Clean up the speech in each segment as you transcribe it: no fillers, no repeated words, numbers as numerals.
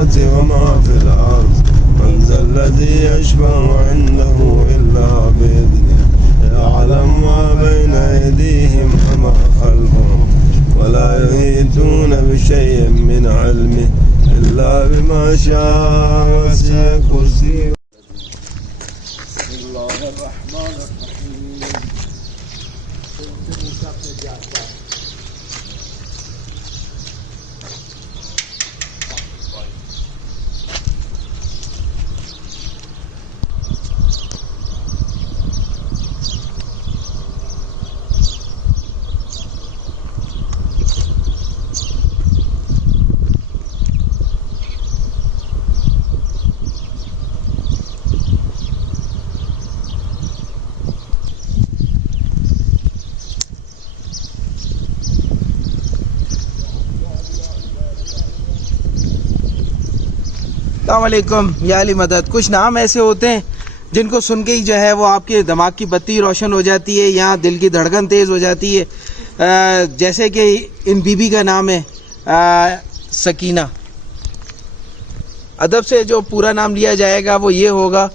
السماوات وما في الأرض من ذا الذي يشفع عنده إلا بإذنه يعلم ما بين أيديهم وما خلفهم ولا يحيطون بشيء من علمه إلا بما شاء وسع كرسيه. بسم الله الرحمن الرحيم. السلام علیکم یا علی مدد. کچھ نام ایسے ہوتے ہیں جن کو سن کے ہی جو ہے وہ آپ کے دماغ کی بتی روشن ہو جاتی ہے یا دل کی دھڑکن تیز ہو جاتی ہے. جیسے کہ ان بی بی کا نام ہے سکینہ. ادب سے جو پورا نام لیا جائے گا وہ یہ ہوگا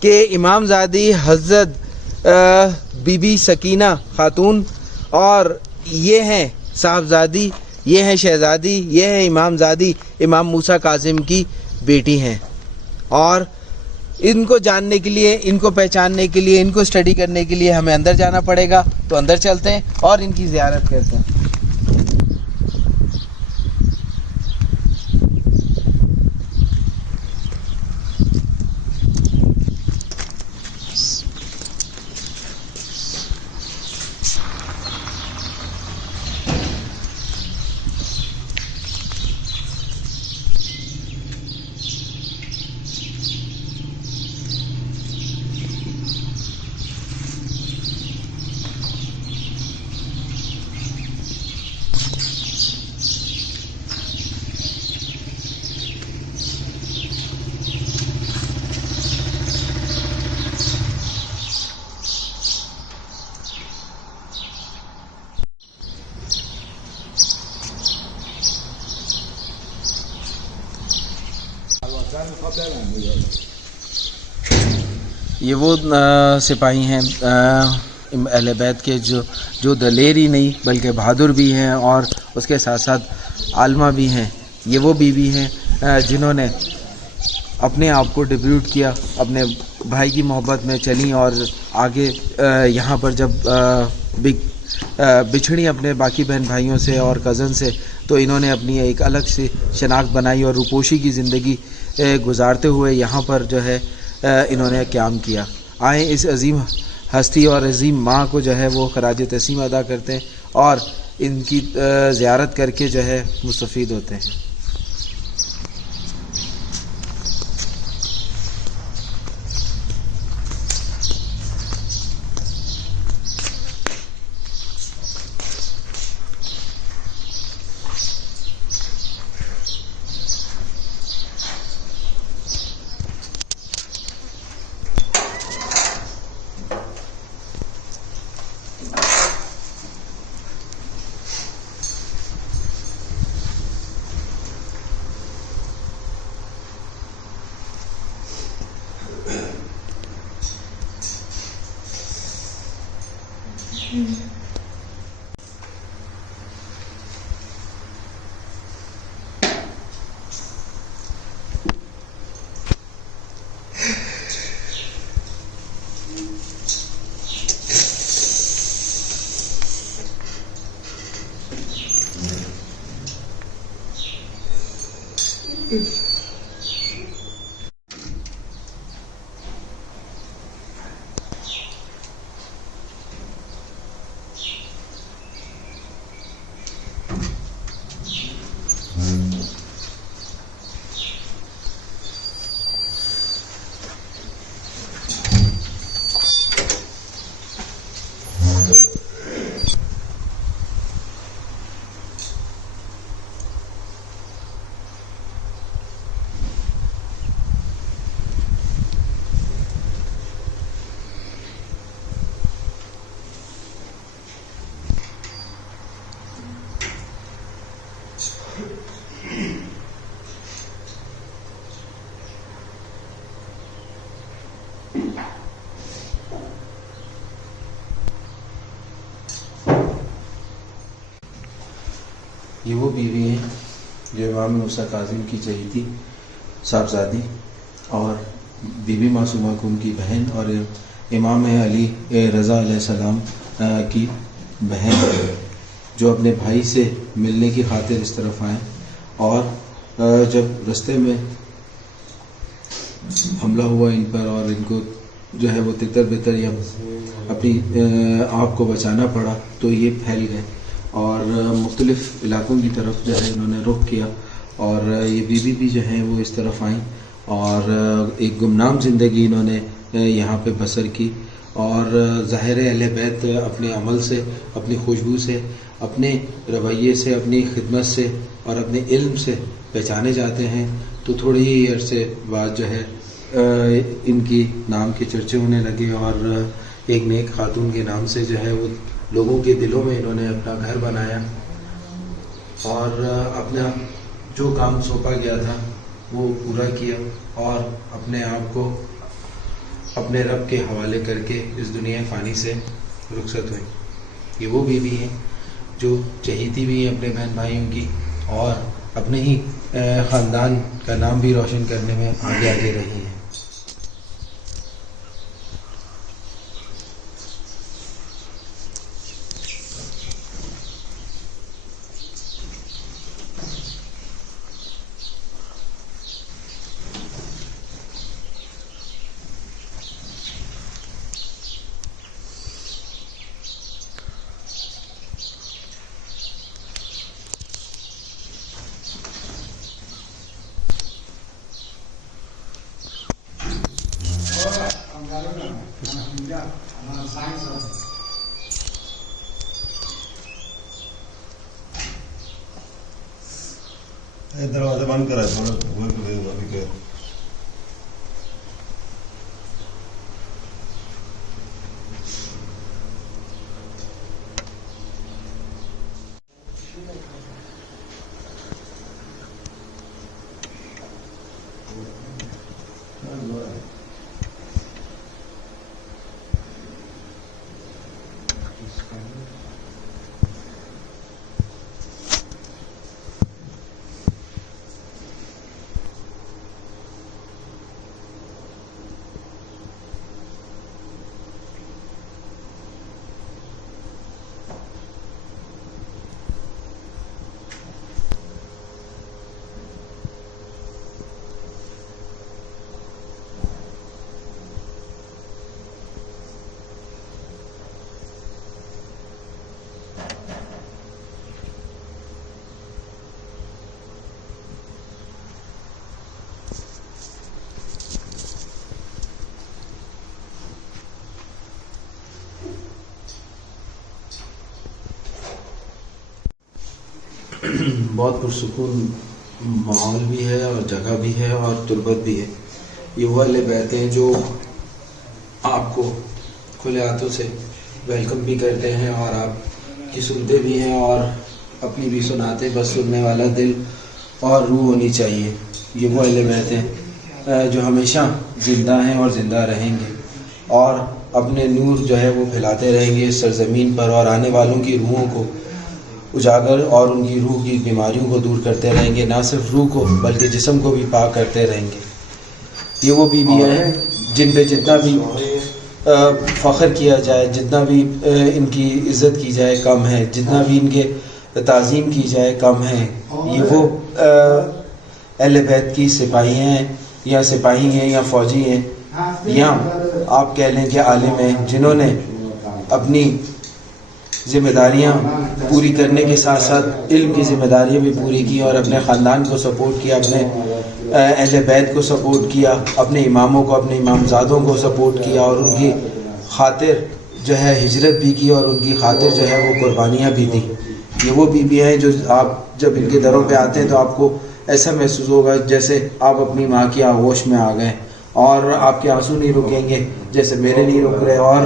کہ امام زادی حضرت بی بی سکینہ خاتون، اور یہ ہیں صاحبزادی، یہ ہیں شہزادی، یہ ہیں امام زادی امام موسا کاظم کی بیٹی ہیں. اور ان کو جاننے کے لیے، ان کو پہچاننے کے لیے، ان کو اسٹڈی کرنے کے لیے ہمیں اندر جانا پڑے گا. تو اندر چلتے ہیں اور ان کی زیارت کرتے ہیں. یہ وہ سپاہی ہیں اہل بیت کے جو دلیر ہی نہیں بلکہ بہادر بھی ہیں، اور اس کے ساتھ ساتھ عالمہ بھی ہیں. یہ وہ بیوی ہیں جنہوں نے اپنے آپ کو ڈیبیوٹ کیا، اپنے بھائی کی محبت میں چلیں، اور آگے یہاں پر جب بچھڑی اپنے باقی بہن بھائیوں سے اور کزن سے، تو انہوں نے اپنی ایک الگ سی شناخت بنائی اور روپوشی کی زندگی گزارتے ہوئے یہاں پر جو ہے انہوں نے قیام کیا. آئیں اس عظیم ہستی اور عظیم ماں کو جو ہے وہ خراج تحسین ادا کرتے ہیں اور ان کی زیارت کر کے جو ہے مستفید ہوتے ہیں. یہ وہ بیوی ہیں جو امام موسیٰ کاظم کی چہیتی صاحبزادی اور بی بی معصومہ کو ان کی بہن اور امام علی رضا علیہ السلام کی بہن جو اپنے بھائی سے ملنے کی خاطر اس طرف آئیں، اور جب رستے میں حملہ ہوا ان پر اور ان کو جو ہے وہ تتر بتر یا اپنی آپ کو بچانا پڑا تو یہ پھیل گئے اور مختلف علاقوں کی طرف جو ہے انہوں نے رخ کیا، اور یہ بیوی بھی جو ہیں وہ اس طرف آئیں اور ایک گمنام زندگی انہوں نے یہاں پہ بسر کی. اور ظاہر اہل بیت اپنے عمل سے، اپنی خوشبو سے، اپنے رویے سے، اپنی خدمت سے اور اپنے علم سے پہچانے جاتے ہیں. تو تھوڑی ہی عرصے بعد جو ہے ان کی نام کے چرچے ہونے لگے اور ایک نیک خاتون کے نام سے جو ہے وہ لوگوں کے دلوں میں انہوں نے اپنا گھر بنایا اور اپنا جو کام سونپا گیا تھا وہ پورا کیا اور اپنے آپ کو اپنے رب کے حوالے کر کے اس دنیا فانی سے رخصت ہوئی. یہ وہ بیوی ہیں جو چہیتی بھی ہیں اپنے بہن بھائیوں کی اور اپنے ہی خاندان کا نام بھی روشن کرنے میں آگے آگے رہی ہیں. دروازہ بند کرا تھوڑا وہ کرے گا ابھی کہ بہت پرسکون ماحول بھی ہے اور جگہ بھی ہے اور تربت بھی ہے. یہ وہ اہل بیت ہیں جو آپ کو کھلے ہاتھوں سے ویلکم بھی کرتے ہیں اور آپ کی سنتے بھی ہیں اور اپنی بھی سناتے، بس سننے والا دل اور روح ہونی چاہیے. یہ وہ اہل بیت ہیں جو ہمیشہ زندہ ہیں اور زندہ رہیں گے اور اپنے نور جو ہے وہ پھیلاتے رہیں گے اس سرزمین پر اور آنے والوں کی روحوں کو اجاگر اور ان کی روح کی بیماریوں کو دور کرتے رہیں گے. نہ صرف روح کو بلکہ جسم کو بھی پاک کرتے رہیں گے. یہ وہ بیویاں ہیں جن پہ جتنا بھی فخر کیا جائے، جتنا بھی ان کی عزت کی جائے کم ہے، جتنا بھی ان کے تعظیم کی جائے کم ہے. یہ وہ اہل بیت کی سپاہی ہیں یا سپاہی ہیں یا فوجی ہیں یا آپ کہہ لیں کہ عالم ہیں، جنہوں نے اپنی ذمہ داریاں پوری کرنے کے ساتھ ساتھ علم کی ذمہ داریاں بھی پوری کی اور اپنے خاندان کو سپورٹ کیا، اپنے اہل بیت کو سپورٹ کیا، اپنے اماموں کو، اپنے امامزادوں کو سپورٹ کیا اور ان کی خاطر جو ہے ہجرت بھی کی اور ان کی خاطر جو ہے وہ قربانیاں بھی دیں. یہ وہ بیویاں ہیں جو آپ جب ان کے دروں پہ آتے ہیں تو آپ کو ایسا محسوس ہوگا جیسے آپ اپنی ماں کی آغوش میں آ گئے اور آپ کے آنسو نہیں رکیں گے جیسے میرے نہیں رک رہے، اور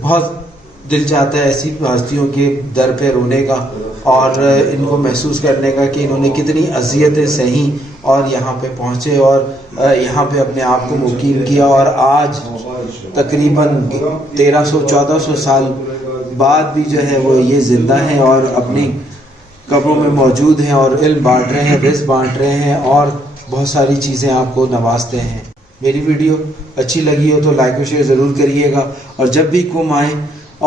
بہت دل چاہتا ہے ایسی ہستیوں کے در پہ رونے کا اور ان کو محسوس کرنے کا کہ انہوں نے کتنی اذیتیں سہیں اور یہاں پہ پہنچے اور یہاں پہ اپنے آپ کو مقیم کیا اور آج تقریباً 1300-1400 سال بعد بھی جو ہے وہ یہ زندہ ہیں اور اپنی قبروں میں موجود ہیں اور علم بانٹ رہے ہیں، رزق بانٹ رہے ہیں اور بہت ساری چیزیں آپ کو نوازتے ہیں۔ میری ویڈیو اچھی لگی ہو تو لائک و شیئر ضرور کریے گا، اور جب بھی کم آئیں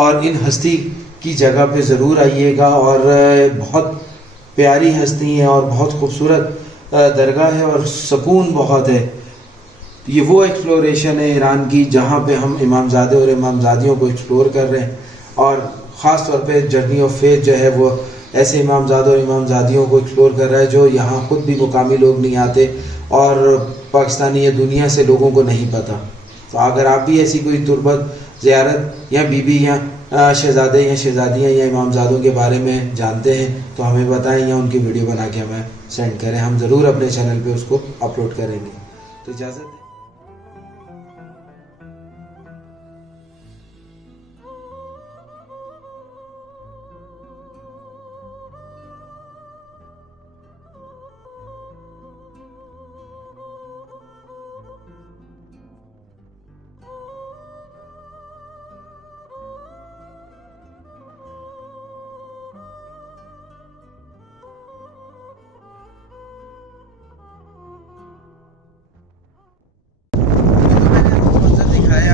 اور ان ہستی کی جگہ پہ ضرور آئیے گا، اور بہت پیاری ہستی ہیں اور بہت خوبصورت درگاہ ہے اور سکون بہت ہے۔ یہ وہ ایکسپلوریشن ہے ایران کی جہاں پہ ہم امامزادے اور امامزادیوں کو ایکسپلور کر رہے ہیں، اور خاص طور پہ جرنی آف فیتھ جو ہے وہ ایسے امامزادوں اور امامزادیوں کو ایکسپلور کر رہا ہے جو یہاں خود بھی مقامی لوگ نہیں آتے اور پاکستانی یا دنیا سے لوگوں کو نہیں پتہ۔ تو اگر آپ بھی ایسی کوئی تربت، زیارت یا بی بی یا شہزادے یا شہزادیاں یا امامزادوں کے بارے میں جانتے ہیں تو ہمیں بتائیں یا ان کی ویڈیو بنا کے ہمیں سینڈ کریں، ہم ضرور اپنے چینل پہ اس کو اپلوڈ کریں گے۔ تو اجازت ہے۔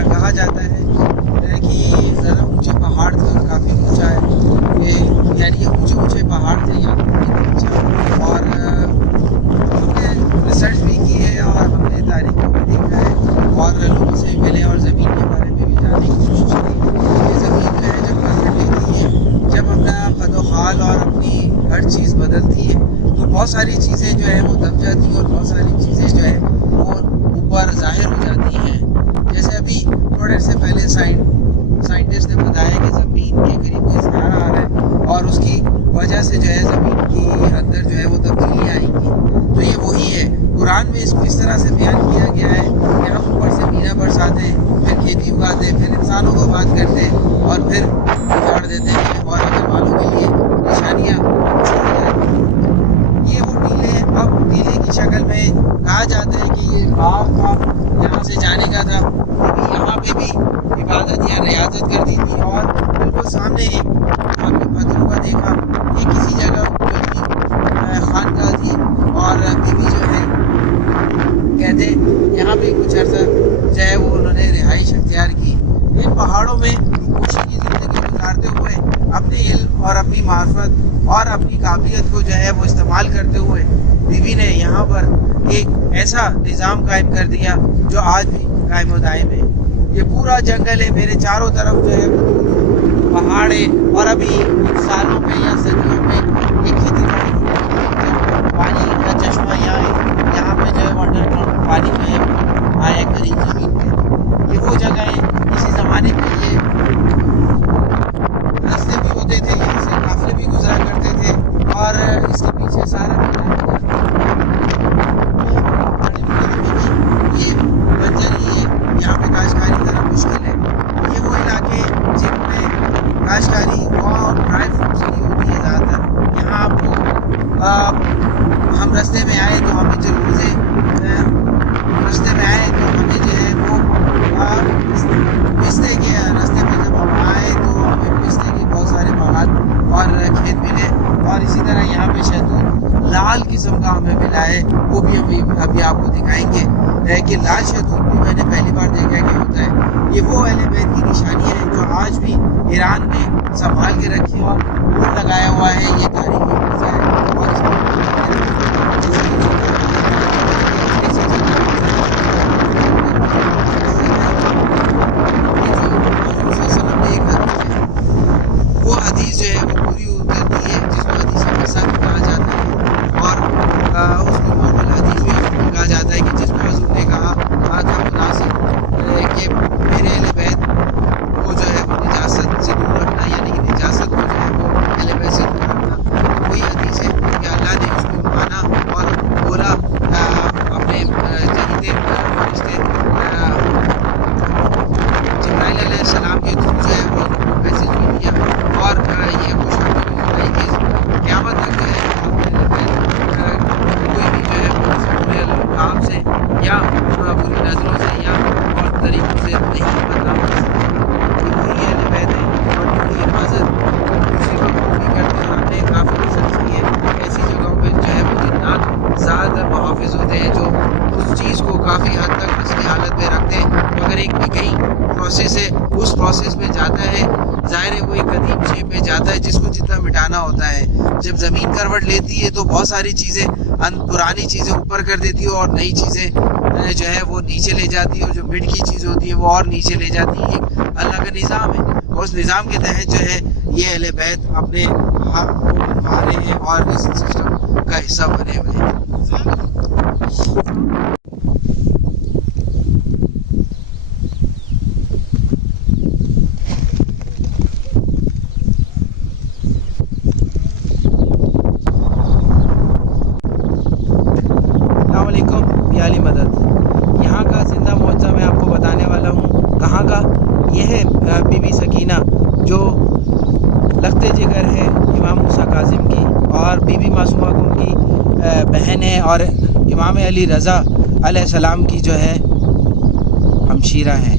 کہا جاتا ہے کہ ذرا اونچے پہاڑ تھے، کافی اونچا ہے یہ، یعنی یہ اونچے اونچے پہاڑ تھے یہاں اونچا، اور ہم نے ریسرچ بھی کی ہے اور ہم نے تاریخ کو بھی دیکھا ہے اور لوگوں سے ملے اور زمین کے بارے میں بھی جاننے کی کوشش کی۔ یہ زمین جو ہے جب پلٹ لیتی ہے، جب اپنا قد و حال اور اپنی ہر چیز بدلتی ہے تو بہت ساری چیزیں جو ہے وہ دب جاتی ہیں اور بہت ساری چیزیں جو ہے وہ اوپر ظاہر ہو جاتی ہیں۔ جیسے ابھی تھوڑے سے پہلے سائنٹسٹ نے بتایا کہ زمین کے قریب کوئی سہارا آ رہا ہے اور اس کی وجہ سے جو ہے زمین کے اندر جو ہے وہ تبدیلی آئیں گی۔ تو یہ وہی ہے، قرآن میں اس کو اس طرح سے بیان کیا گیا ہے کہ ہم اوپر سے مینا برساتے ہیں، پھر کھیتی اگاتے ہیں، پھر انسانوں کو بات کرتے ہیں اور پھر چھوڑ دیتے ہیں اور اگر والوں کے لیے نشانیاں چھوڑ جاتی ہیں۔ یہ وہ ٹیلے ہیں۔ اب ٹیلے کی شکل میں کہا جاتا ہے کہ یہ باغ تھا، یہاں سے جانے کا تھا، یہاں پہ بھی عبادت یا ریاضت کرتی تھی، اور بالکل سامنے ایک آپ نے پتھروں کا دیکھا، یہ کسی جگہ جو تھی خانقاہ تھی، اور بیوی جو ہے کہتے یہاں پہ کچھ عرصہ جو ہے وہ انہوں نے رہائش اختیار کی۔ ان پہاڑوں میں خوشی کی زندگی گزارتے ہوئے اپنے علم اور اپنی معرفت اور اپنی قابلیت کو جو ہے وہ استعمال کرتے ہوئے بیوی نے یہاں پر ایک ایسا نظام قائم کر دیا جو آج بھی قائم و دائم ہے۔ یہ پورا جنگل ہے، میرے چاروں طرف جو ہے وہ پہاڑ ہے، اور ابھی کچھ سالوں میں یا صدیوں میں ایک ہی پانی کا چشمہ یہاں پہ جو ہے انڈر گراؤنڈ پانی جو ہے آیا قریب زمین پہ۔ یہ وہ جگہ ہے، کسی زمانے میں یہ راستے بھی ہوتے تھے، یہاں سے قافلے بھی گزرا کرتے تھے، اور اس کے پیچھے سارا یہ بنجر ہی ہے، یہاں پہ کاشتکاری ذرا مشکل ہے۔ یہ وہ علاقے جن میں کاشتکاری اور ڈرائی فروٹس کی ہوتی ہے زیادہ تر۔ یہاں آپ کو ہم رستے میں آئے تو ہمیں جو رستے میں آئے تو ہمیں جو ہے وہ پستے کے رستے میں جب ہم آئے تو ہمیں پستے کے بہت سارے باغات اور کھیت ملے، اور اسی طرح یہاں پہ شہتون لال قسم کا ہمیں ملا ہے، وہ بھی ابھی آپ کو دکھائیں گے کہ لال شہتون بھی میں نے پہلی بار دیکھا کہ ہوتا ہے۔ یہ وہ اہل بیت کی نشانیاں ہیں جو آج بھی ایران میں سنبھال کے رکھی اور پھول لگایا ہوا ہے۔ یہ تاریخی ورثہ ہے، اور اس میں وہ حدیث جو ہے وہ پوری اترتی ہے جس کو حدیث مسا کہا جاتا ہے، اور اس میں نارمل حدیث بھی کہا جاتا ہے کہ جس میں حضور نے کہا تھا خدا سے کہ میرے اہل بیت کو جو ہے وہ نجاست سے دور رکھنا، یعنی کہ نجاست کو جو ہے وہ اہل بیت سے دور رکھنا۔ وہی حدیث ہے کہ اللہ نے اس کو مانا حافظ ہوتے ہیں جو اس چیز کو کافی حد تک اصلی حالت میں رکھتے ہیں، مگر ایک نئی پروسیس ہے، اس پروسیس میں جاتا ہے، ظاہر ہے وہ ایک قدیم شیپ میں جاتا ہے جس کو جتنا مٹانا ہوتا ہے. جب زمین کروٹ لیتی ہے تو بہت ساری چیزیں، پرانی چیزیں اوپر کر دیتی ہے اور نئی چیزیں جو ہے وہ نیچے لے جاتی ہے، اور جو مڈ کی چیزیں ہوتی ہیں وہ اور نیچے لے جاتی ہیں. اللہ کا نظام ہے، اور اس نظام کے تحت جو ہے یہ اہل بیت اپنے حق کو بنوا رہے ہیں اور اس سسٹم کا حصہ بنے ہوئے ہیں. السلام علیکم، یا علی مدد. یہاں کا زندہ معجزہ میں آپ کو بتانے والا ہوں. کہاں کا؟ یہ ہے بی بی سکینہ، جو لخت جگر ہے امام موسیٰ کاظم کی، اور بی بی معصومہ کو ان کی بہن ہے، اور امام علی رضا علیہ السلام کی جو ہے ہمشیرہ ہیں.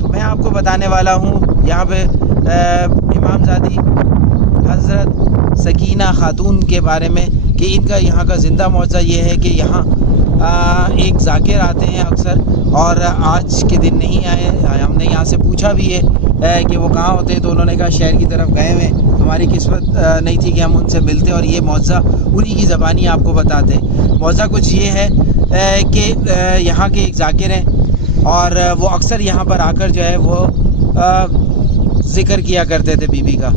تو میں آپ کو بتانے والا ہوں یہاں پہ امام زادی حضرت سکینہ خاتون کے بارے میں، کہ ان کا یہاں کا زندہ معجزہ یہ ہے کہ یہاں ایک ذاکر آتے ہیں اکثر، اور آج کے دن نہیں آئے. ہم نے یہاں سے پوچھا بھی ہے کہ وہ کہاں ہوتے ہیں، تو انہوں نے کہا شہر کی طرف گئے ہوئے. ہماری قسمت نہیں تھی کہ ہم ان سے ملتے اور یہ معجزہ انہی کی زبانی آپ کو بتاتے. معجزہ کچھ یہ ہے کہ یہاں کے ایک ذاکر ہیں، اور وہ اکثر یہاں پر آ کر جو ہے وہ ذکر کیا کرتے تھے بی بی کا.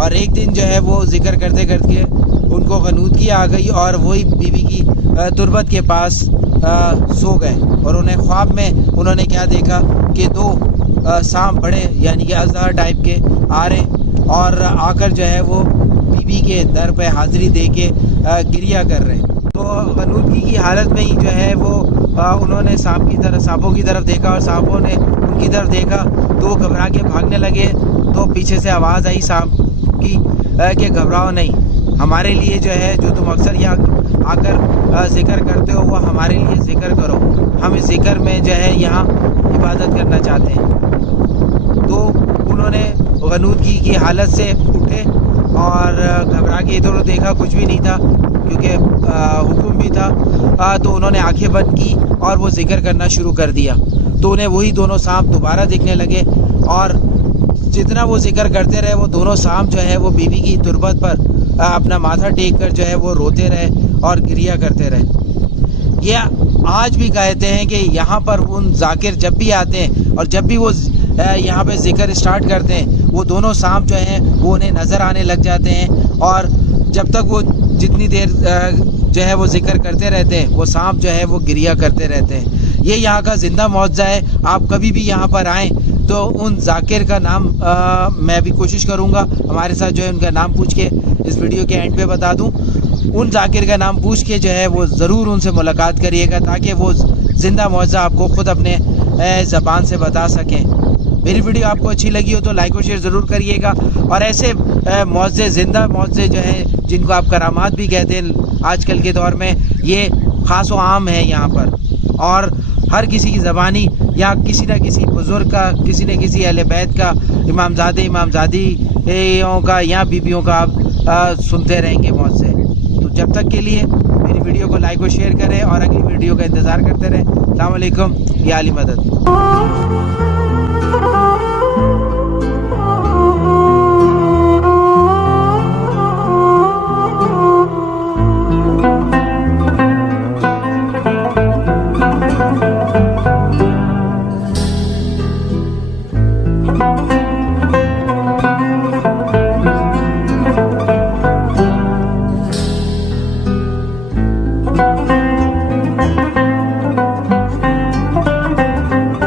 اور ایک دن جو ہے وہ ذکر کرتے کرتے ان کو غنودگی آ گئی، اور وہی بی بی کی تربت کے پاس سو گئے. اور انہیں خواب میں انہوں نے کیا دیکھا کہ دو سانپ بڑے، یعنی کہ اژدہا ٹائپ کے آ رہے، اور آ کر جو ہے وہ بی بی کے در پہ حاضری دے کے گریہ کر رہے. تو غنودگی کی حالت میں ہی جو ہے وہ انہوں نے سانپوں کی طرف دیکھا، اور سانپوں نے ان کی طرف دیکھا تو وہ گھبرا کے بھاگنے لگے. تو پیچھے سے آواز آئی سانپ کی کہ گھبراؤ نہیں، ہمارے لیے جو ہے جو تم اکثر یہاں آ کر ذکر کرتے ہو وہ ہمارے لیے ذکر کرو، ہم اس ذکر میں جو ہے یہاں عبادت کرنا چاہتے ہیں. تو انہوں نے غنودگی کی حالت سے اٹھے اور گھبرا کے ادھر ادھر دیکھا، کچھ بھی نہیں تھا کیونکہ حکم بھی تھا. تو انہوں نے آنکھیں بند کی اور وہ ذکر کرنا شروع کر دیا. تو انہیں وہی دونوں سانپ دوبارہ دکھنے لگے، اور جتنا وہ ذکر کرتے رہے وہ دونوں سانپ جو ہے وہ بی بی کی تربت پر اپنا ماتھا ٹیک کر جو ہے وہ روتے رہے اور گریہ کرتے رہے. یہ آج بھی کہتے ہیں کہ یہاں پر ان ذاکر جب بھی آتے ہیں اور جب بھی وہ یہاں پہ ذکر اسٹارٹ کرتے ہیں، وہ دونوں سانپ جو ہیں وہ انہیں نظر آنے لگ جاتے ہیں، اور جب تک وہ جتنی دیر جو ہے وہ ذکر کرتے رہتے ہیں وہ سانپ جو ہے وہ گریہ کرتے رہتے ہیں. یہ یہاں کا زندہ معجزہ ہے. آپ کبھی بھی یہاں پر آئیں تو ان ذاکر کا نام میں بھی کوشش کروں گا ہمارے ساتھ جو ہے ان کا نام پوچھ کے اس ویڈیو کے اینڈ پہ بتا دوں. ان ذاکر کا نام پوچھ کے جو ہے وہ ضرور ان سے ملاقات کریے گا، تاکہ وہ زندہ معجزہ آپ کو خود اپنے زبان سے بتا سکیں. میری ویڈیو آپ کو اچھی لگی ہو تو لائک و شیئر ضرور کریے گا. اور ایسے معجزے، زندہ معجزے جو ہیں جن کو آپ کرامات بھی کہتے ہیں آج کل کے دور میں، یہ خاص و عام ہے یہاں پر. اور ہر کسی کی زبانی یا کسی نہ کسی بزرگ کا، کسی نہ کسی اہل بیت کا، امام زادے امام زادیوں کا یا بیبیوں کا آپ سنتے رہیں گے معجزے. تو جب تک کے لیے میری ویڈیو کو لائک و شیئر کریں اور اگلی ویڈیو کا انتظار کرتے رہیں. السلام علیکم، یا علی مدد.